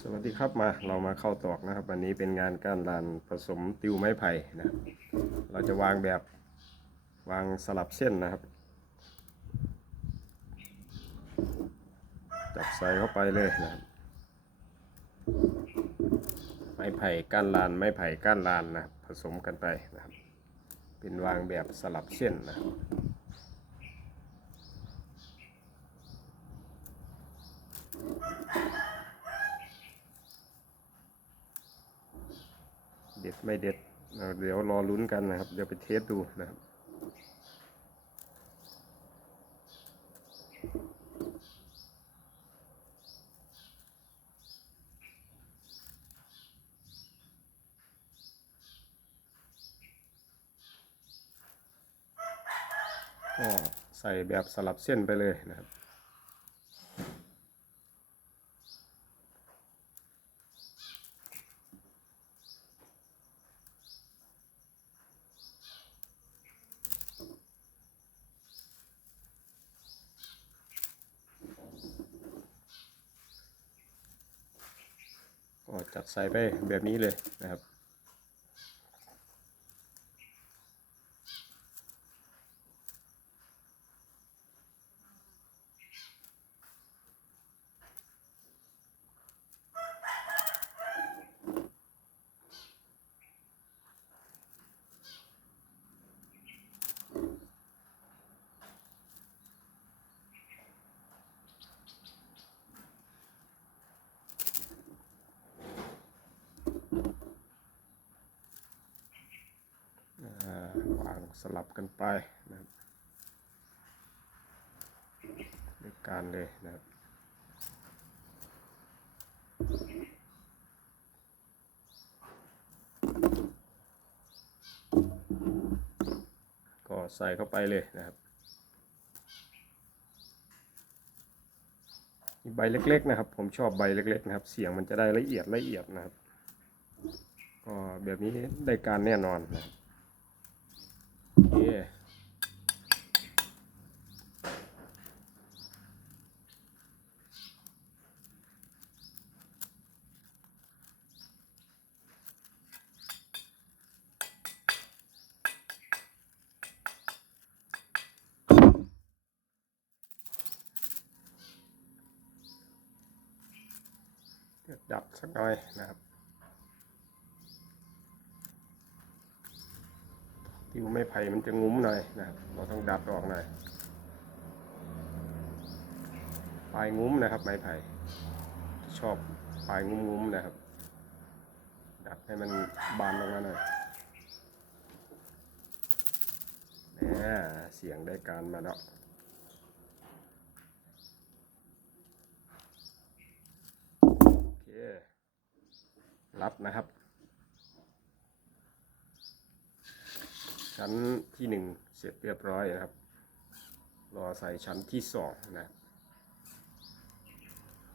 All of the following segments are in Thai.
สวัสดีครับมาเรามาเข้าตอกนะครับ วันนี้เป็นงานก้านลานผสมติวไม้ไผ่นะเราจะวางแบบวางสลับเส้นนะครับ จับใส่เข้าไปเลยนะครับ ไม้ไผ่ก้านลานไม้ไผ่ก้านลานนะผสมกันไปนะครับ เป็นวางแบบสลับเส้นนะครับ ด็ดไม่เด็ดเเดี๋ยวรอลุ้นกันนะครับ เดี๋ยวไปเทสดูนะครับก็ใส่แบบสลับเส้นไปเลยนะครับ ก็จัดใส่ไปแบบนี้เลยนะครับ อ่าวาง สลับกันไปนะครับด้วยการเลยนะครับก็ใส่เข้าไปเลยนะครับใบเล็กๆนะครับ ผมชอบใบเล็กๆนะครับ เสียงมันจะได้ละเอียดละเอียดนะครับก็แบบนี้ได้การแน่นอนนะครับ เคดับสักหน่อยนะครับ ติวไม้ไผ่มันจะงุ้มหน่อยนะครับเราต้องดัดออกหน่อยปลายงุ้มนะครับ ไม้ไผ่ชอบปลายงุ้มๆนะครับ ดัดให้มันบานลงมาหน่อยแหมเสียงได้การมาแล้วรับนะครับ ชั้นที่หนึ่งเสร็จเรียบร้อยนะครับ รอใส่ชั้นที่สองนะครับ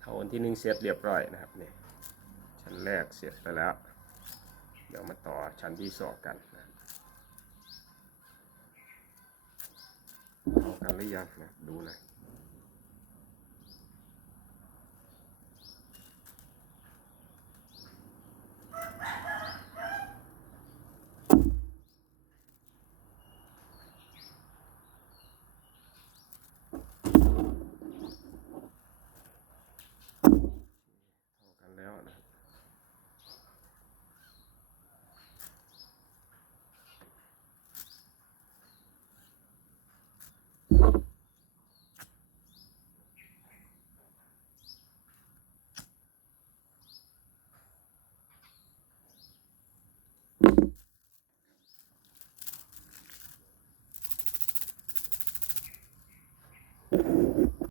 เขาอันที่หนึ่งเสร็จเรียบร้อยนะครับนี่ชั้นแรกเสร็จไปแล้ว เดี๋ยวมาต่อชั้นที่สองกันนะเอากันหรือยังนะดูหน่อย